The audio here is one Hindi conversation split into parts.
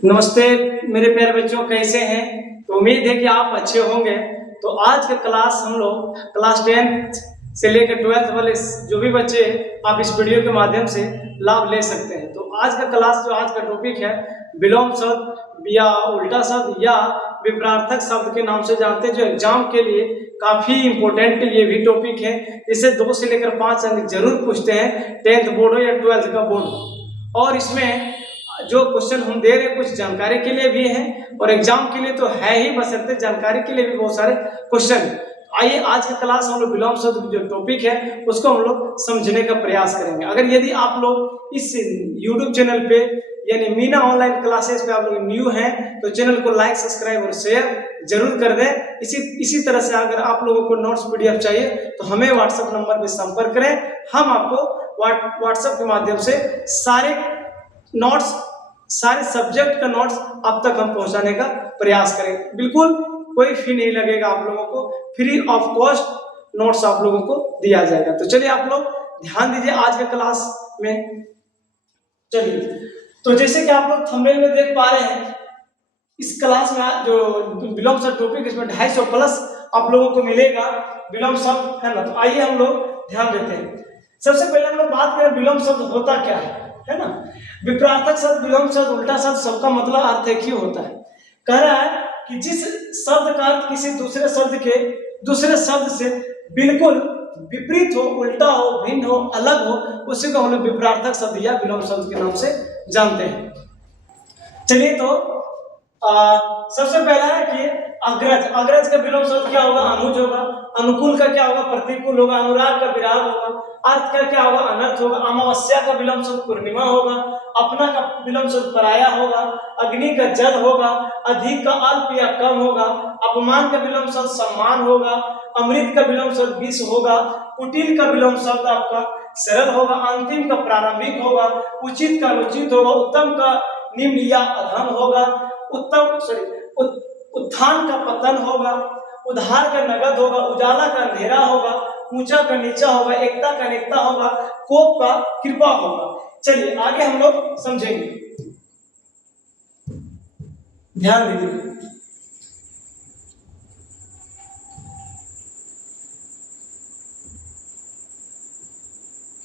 नमस्ते मेरे प्यारे बच्चों, कैसे हैं? तो उम्मीद है कि आप अच्छे होंगे। तो आज का क्लास हम लोग क्लास 10th से लेकर 12th वाले जो भी बच्चे आप इस वीडियो के माध्यम से लाभ ले सकते हैं। तो आज का क्लास जो आज का टॉपिक है विलोम शब्द या उल्टा शब्द या विपरार्थक शब्द के नाम से जानते हैं, जो एग्जाम के लिए काफ़ी इंपॉर्टेंट ये भी टॉपिक है। इसे 2 से लेकर 5 अंक जरूर पूछते हैं, 10th बोर्ड हो या 12th का बोर्ड हो। और इसमें जो क्वेश्चन हम दे रहे हैं कुछ जानकारी के लिए भी हैं और एग्जाम के लिए तो है ही, बशर्ते जानकारी के लिए भी बहुत सारे क्वेश्चन। आइए आज का क्लास हम लोग विलोम शब्द जो टॉपिक है उसको हम लोग समझने का प्रयास करेंगे। अगर यदि आप लोग इस YouTube चैनल पे यानी मीना ऑनलाइन क्लासेस पे आप लोग न्यू हैं तो चैनल को लाइक, सब्सक्राइब और शेयर जरूर कर दें। इसी तरह से अगर आप लोगों को नोट्स PDF चाहिए तो हमें व्हाट्सएप नंबर पे संपर्क करें। हम आपको व्हाट्सएप के माध्यम से सारे नोट्स, सारे सब्जेक्ट का नोट्स अब तक हम पहुंचाने का प्रयास करेंगे। बिल्कुल कोई फी नहीं लगेगा, आप लोगों को फ्री ऑफ कॉस्ट नोट्स आप लोगों को दिया जाएगा। तो चलिए आप लोग ध्यान दीजिए आज के क्लास में। चलिए, तो जैसे कि आप लोग थंबनेल में देख पा रहे हैं, इस क्लास में जो विलोम शब्द टॉपिक इसमें 250 प्लस आप लोगों को मिलेगा विलोम शब्द, है ना। तो आइए हम लोग ध्यान देते हैं। सबसे पहले हम लोग बात करें विलोम शब्द होता क्या है ना। विपरार्थक शब्द, विलोम शब्द, उल्टा शब्द, सबका मतलब अर्थ एक ही होता है। कह रहा है कि जिस शब्द का अर्थ किसी दूसरे शब्द से बिल्कुल विपरीत हो, उल्टा हो, भिन्न हो, अलग हो, उसी को हम लोग विपरार्थक शब्द या विलोम शब्द के नाम से जानते हैं। चलिए, तो सबसे पहला है कि अग्रज का विलोम शब्द क्या होगा? अनुज होगा। अनुकूल का क्या होगा? प्रतिकूल होगा। अनुराग का विराग होगा। अर्थ का क्या होगा? अनर्थ होगा। अमावस्या का विलोम शब्द पूर्णिमा होगा। अपना का विलोम शब्द पराया होगा। अग्नि का जल होगा। अधिक का अल्प या कम होगा। अपमान का विलोम शब्द सम्मान होगा। अमृत का विलोम शब्द विष होगा। कुटिल का विलोम शब्द आपका सरल होगा। अंतिम का प्रारंभिक होगा। उचित का अनुचित होगा। उत्तम का निम्न या अधम होगा। उत्थान का पतन होगा। उधार का नगद होगा। उजाला का अंधेरा होगा। ऊंचा का नीचा होगा। एकता का अनेकता होगा। कोप का कृपा होगा। चलिए आगे हम लोग समझेंगे, ध्यान दीजिए।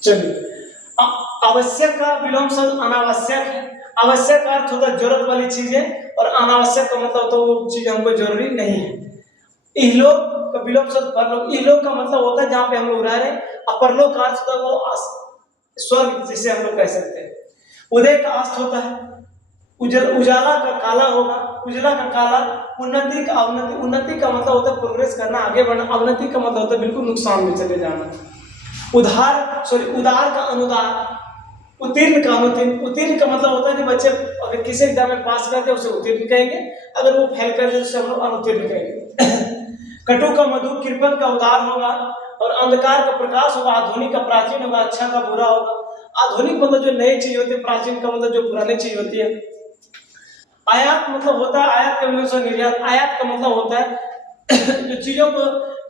चलिए, आवश्यक का विलोम शब्द अनावश्यक है। आवश्यक का अर्थ होता है जरूरत वाली चीजें और अनावश्यक का मतलब होता है वो चीज हमको जरूरी नहीं है। इहलोक का विलोम शब्द परलोक। इहलोक का मतलब होता है जहां पे हम लोग रह रहे हैं। अपरलोक का अर्थ होता है वो स्वर्ग, जिसे हम लोग कह सकते हैं। उदय का अस्त होता है। उजाला का काला होगा। उजला का काला। उन्नति का अवनति। उन्नति का मतलब होता है प्रोग्रेस करना, आगे बढ़ना। अवनति का मतलब होता है बिल्कुल नुकसान में चले जाना। उदार का अनुदार। उत्तीर्ण का अनुत्तीर्ण। उत्तीर्ण का मतलब होता है कि बच्चे अगर किसी एग्जाम में पास करते हैं उसे उत्तीर्ण कहेंगे, अगर वो फेल करते हैं उसे हम लोग अनुत्तीर्ण कहेंगे। कटु का मधु। कृपण का उदार होगा और अंधकार का प्रकाश होगा। आधुनिक का प्राचीन होगा। अच्छा का बुरा होगा। आधुनिक मतलब जो नई चीज होती है, प्राचीन का मतलब जो पुरानी चीज होती है। आयात मतलब होता है, आयात का मतलब निर्यात। आयात का मतलब होता है जो चीजों को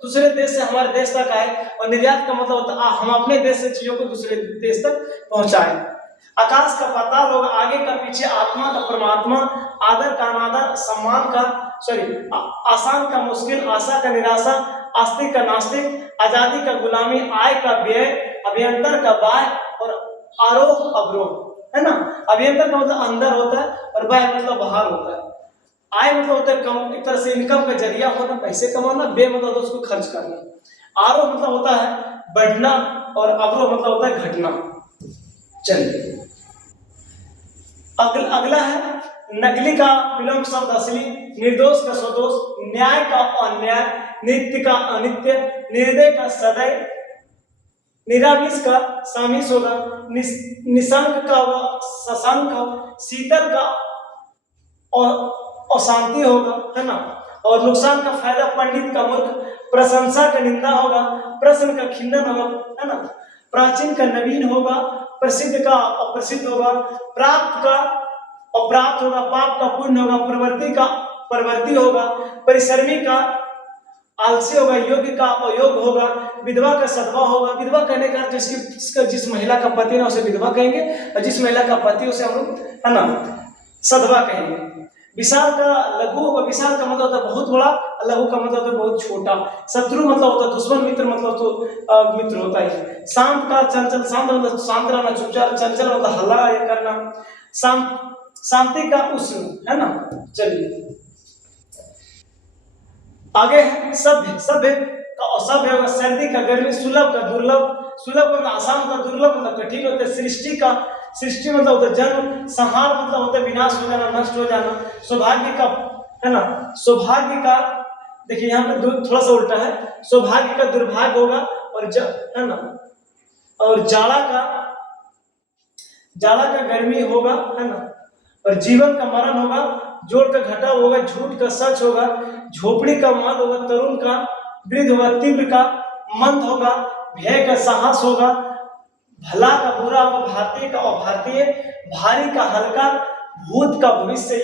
दूसरे देश से हमारे देश तक आए, और निर्यात का मतलब होता है हम अपने देश से चीजों को दूसरे देश तक पहुंचाएं। आकाश का पाताल होगा। आगे का पीछे। आत्मा का परमात्मा। आदर का अनादर। सम्मान का आसान का मुश्किल। आशा का निराशा। आस्तिक का नास्तिक। आजादी का गुलामी। आय का व्यय। अभियंतर का बाय और आरोह अवरोह, है ना। अभियंतर का मतलब अंदर होता है और बाय मतलब बाहर होता है। आय मतलब होता है कम, एक तरह से इनकम का जरिया होना, पैसे कमाना। बे मतलब होता है उसको खर्च करना। आरोह मतलब होता है बढ़ना और अवरोह मतलब होता है घटना। चलिए, अगला है नकली का विलोम शब्द असली। निर्दोष का सदोष। न्याय का अन्याय। नित्य का अनित्य। निर्दय का सदय। निरामिष का सामिष होगा। निशंक का सशंक। शीतल का और अशांति होगा, है ना। और नुकसान का फायदा। पंडित का मूर्ख। प्रशंसा का निंदा होगा। प्रश्न का खंडन होगा, है ना। प्राचीन का नवीन होगा। प्रसिद्ध का अप्रसिद्ध होगा। प्राप्त का अप्राप्त होगा। पाप का पुण्य होगा। प्रवृत्ति का परवर्ती होगा। परिश्रमी का आलसी होगा। योग्य का अयोग्य होगा। विधवा का सधवा होगा। विधवा कहने का जिस महिला का पति ना उसे विधवा कहेंगे, और जिस महिला का पति उसे हम लोग, है ना, सधवा कहेंगे। विशाल का लघु और विशाल का मतलब होता है बहुत बड़ा, लघु का मतलब होता है बहुत छोटा। शत्रु मतलब होता है दुश्मन, मित्र मतलब तो मित्र होता है। शांत का चंचल, शांत मतलब शांत रहना, चुपचाप, चंचल मतलब हल्ला ये करना, शांति का उष्ण, है ना। चलिए आगे है सभ्य। सभ्य का असभ्य होगा सर्दी का गर्मी, सुलभ का दुर्लभ, सुलभ मतलब आसान होता है, दुर्लभ मतलब कठिन होता है। सृष्टि का, सृष्टि मतलब होता है जन्म, संहार मतलब होता है विनाश हो जाना, नष्ट हो जाना। सौभाग्य का, है ना, सौभाग्य का, देखिए यहाँ पे थोड़ा सा उल्टा है, सौभाग्य का दुर्भाग्य होगा, और है ना, और जाड़ा का गर्मी होगा, है ना, और जीवन का मरण होगा, जोड़ का घटा होगा, झूठ का सच होगा, झोपड़ी का मद होगा, तरुण का वृद्ध होगा, तीव्र का मंद होगा, भय का साहस होगा, भला का बुरा होगा, भारतीय का अभारतीय, भारी का हल्का, भूत का भविष्य,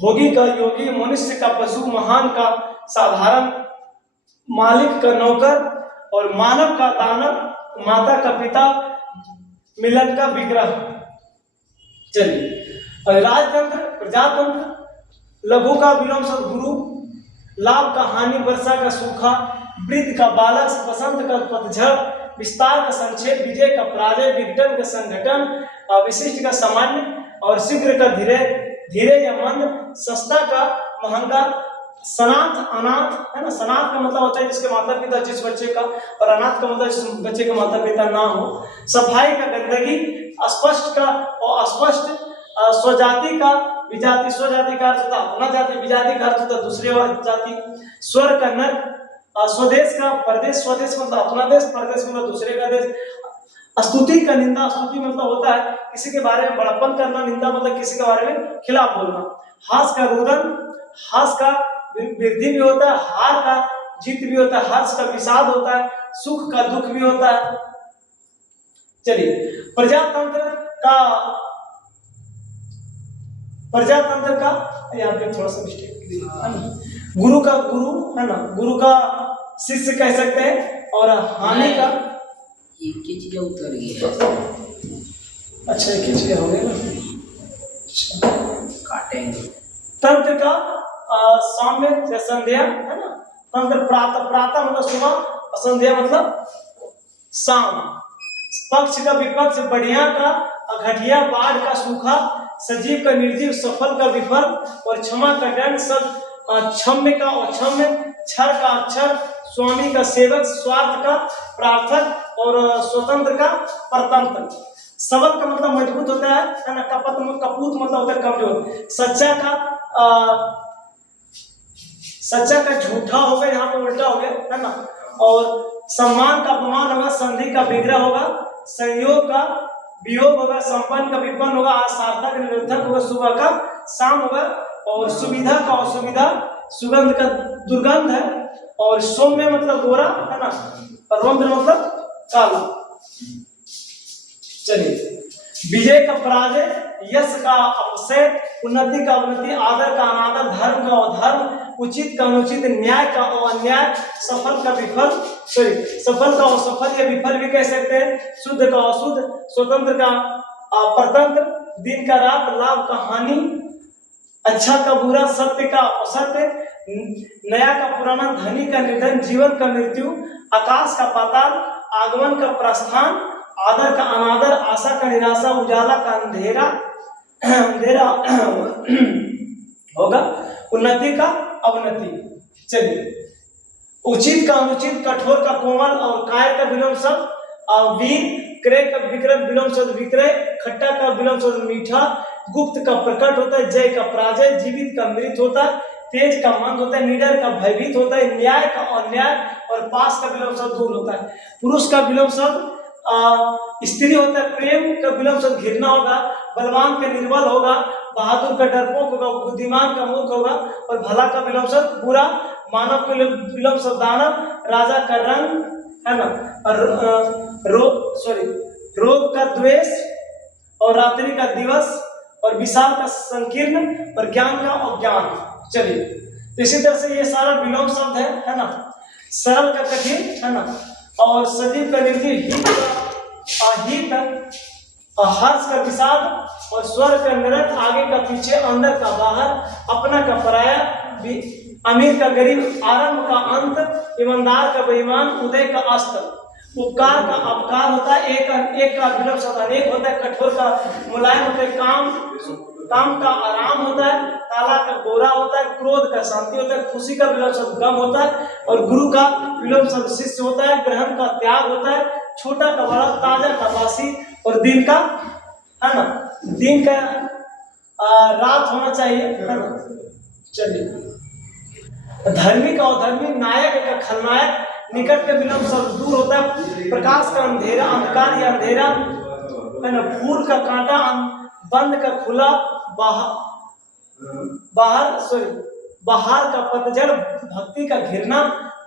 भोगी का योगी, मनुष्य का पशु, महान का साधारण, मालिक का नौकर, और मानव का दानव, माता का पिता, मिलन का विग्रह। चलिए राजतंत्र, प्रजातंत्र, लघु का विलोम शब्द गुरु, लाभ का हानि, वर्षा का सूखा, वृद्ध का बालक, बसंत का पतझड़, विस्तार का संक्षेप, विजय का पराजय, विघटन का संगठन, विशिष्ट का सामान्य, और शीघ्र का धीरे, धीरे या मंद, सस्ता का महंगा, सनाथ अनाथ, है ना। सनाथ का मतलब होता है जिसके माता पिता, जिस बच्चे का, और अनाथ का मतलब जिस बच्चे के माता पिता ना हो। सफाई का गंदगी, अस्पष्ट का और अस्पष्ट, स्वजाति का विजाति, स्वजाति का अर्थ होता है अपना जाति, विजाति का अर्थ होता है दूसरे जाति। स्वर का नर्क, स्वदेश का परदेश, स्वदेश मतलब अपना देश, परदेश मतलब दूसरे का देश। स्तुति का निंदा, स्तुति मतलब होता है किसी के बारे में बड़प्पन करना, निंदा मतलब किसी के बारे में खिलाफ बोलना। हास का रुदन, हास का वृद्धि भी होता है, हार का जीत भी होता है, हर्ष का विषाद होता है, सुख का दुख भी होता है। चलिए प्रजातंत्र का, प्रजातंत्र का यहाँ पे थोड़ा सा मिस्टेक है ना। गुरु का गुरु, है ना, गुरु का शिष्य कह सकते हैं, और हानि का एक ही चीज उतर गया। अच्छा एक ही चीज हो गया ना, अच्छा काटेंगे। तंत्र का साम्य या संध्या, है ना। तंत्र प्रातः, प्रातः मतलब सुबह, और संध्या मतलब शाम। पक्ष का विपक्ष, बढ़िया का घटिया, बाढ़ का सूखा, सजीव का निर्जीव, सफल का विफल, और क्षमा का दंड, सब क्षम्य का अक्षम्य, क्षर का अक्षर, स्वामी का सेवक, स्वार्थ का प्रार्थक, और स्वतंत्र का परतंत्र। सबल का मतलब मजबूत होता है ना। कपूत मतलब होता है कमजोर। सच्चा का झूठा हो गया, यहाँ पे उल्टा हो गया, है ना। और सम्मान का अपमान होगा, संधि का विग्रह होगा, संयोग का वियोग होगा, संपन्न का विपन्न होगा, आसारता का निरर्थक होगा, सुबह का शाम होगा, और सुविधा का असुविधा, सुगंध का दुर्गंध है, और सौम्य मतलब गोरा, है ना, और रौद्र मतलब काला। चलिए विजय का पराजय, यश का अपक्षय, उन्नति का अवनति, आदर का अनादर, धर्म का अधर्म, उचित का अनुचित, न्याय का अन्याय, सफल का विफल, सफल का असफल या विफल भी कह सकते हैं, शुद्ध का अशुद्ध, स्वतंत्र का परतंत्र, दिन का रात, लाभ का हानि, अच्छा का बुरा, सत्य का असत्य, नया का पुराना, धनी का निधन, जीवन का मृत्यु, आकाश का पाताल, आगमन का प्रस्थान, आदर का अनादर, आशा का निराशा, उजाला का अंधेरा, अंधेरा होगा, उन्नति का अवनति। चलिए उचित का अनुचित, कठोर का कोमल, और काय का विलोम शब्द वीर, क्रय का विक्रय विलोम शब्द विक्रय, खट्टा का विलोम शब्द मीठा, गुप्त का प्रकट होता है, जय का पराजय, जीवित का मृत होता है, तेज का मंद होता है, निडर का भयभीत होता है, न्याय का अन्याय, और पास का विलोम शब्द दूर होता है। पुरुष का विलोम शब्द स्त्री होता है, प्रेम का विलोम शब्द घृणा होगा, बलवान का निर्बल होगा, बहादुर का डरपोक होगा, बुद्धिमान का मूर्ख होगा, और भला का विलोम शब्द बुरा, मानव का विलोम शब्द दानव, राजा का रंग, है ना, रोग का द्वेष, और रात्रि का दिवस, और विशाल का संकीर्ण, और ज्ञान का अज्ञान। चलिए तो इसी तरह से ये सारा विलोम शब्द है ना। सरल का कठिन, है ना, और सजीव का निर्जीव, हित, हर्ष का विषाद, और स्वर का निरंत, आगे का पीछे, अंदर का बाहर, अपना का पराया, अमीर का गरीब, आरंभ का अंत, ईमानदार का बेईमान, उदय का अस्त। उपकार का अपकार होता है, एक का विलोप शब्द अनेक होता है, कठोर का मुलायम होता है, काम का आराम होता है, काला का गोरा होता है, क्रोध का शांति होता है, खुशी का विलोप शब्द गम होता है, और गुरु का विलोप शब्द शिष्य होता है, ग्रहण का त्याग होता है, छोटा का बड़ा, ताजा का बासी, और दिन का, है ना, दिन का रात होना चाहिए, है ना। चलिए, धर्मी का अधर्मी, नायक का खलनायक, निकट के विलोप शब्द दूर होता है, प्रकाश का अंधेरा, अंधकार या अंधेरा, है ना, फूल का कांटा, बंद का खुला, बाहर का पतझड़, भक्ति का घिरना,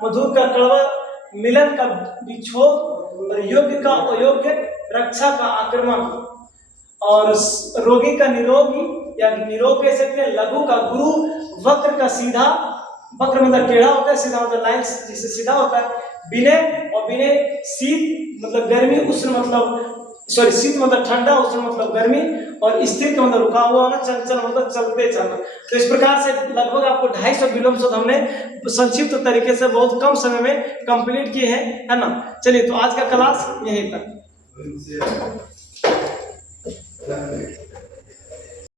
मधुर का कड़वा, मिलन का विक्षोभ, और योग्य का अयोग्य, रक्षा का आक्रमण, और रोगी का निरोगी या निरोग कह सकते हैं, लघु का गुरु, वक्र का सीधा, वक्र मतलब टेढ़ा होता है, सीधा मतलब लाइन जिससे सीधा होता है, विनय, और विनय शीत मतलब गर्मी, उष्ण मतलब शीत मतलब ठंडा, उष्ण मतलब गर्मी, और स्थिर का मतलब रुका हुआ होना, चंचल मतलब चलते चलना। तो इस प्रकार से लगभग आपको 250 विलोम शब्द हमने संक्षिप्त तरीके से बहुत कम समय में कंप्लीट किए हैं, है ना। चलिए, तो आज का क्लास यहीं तक।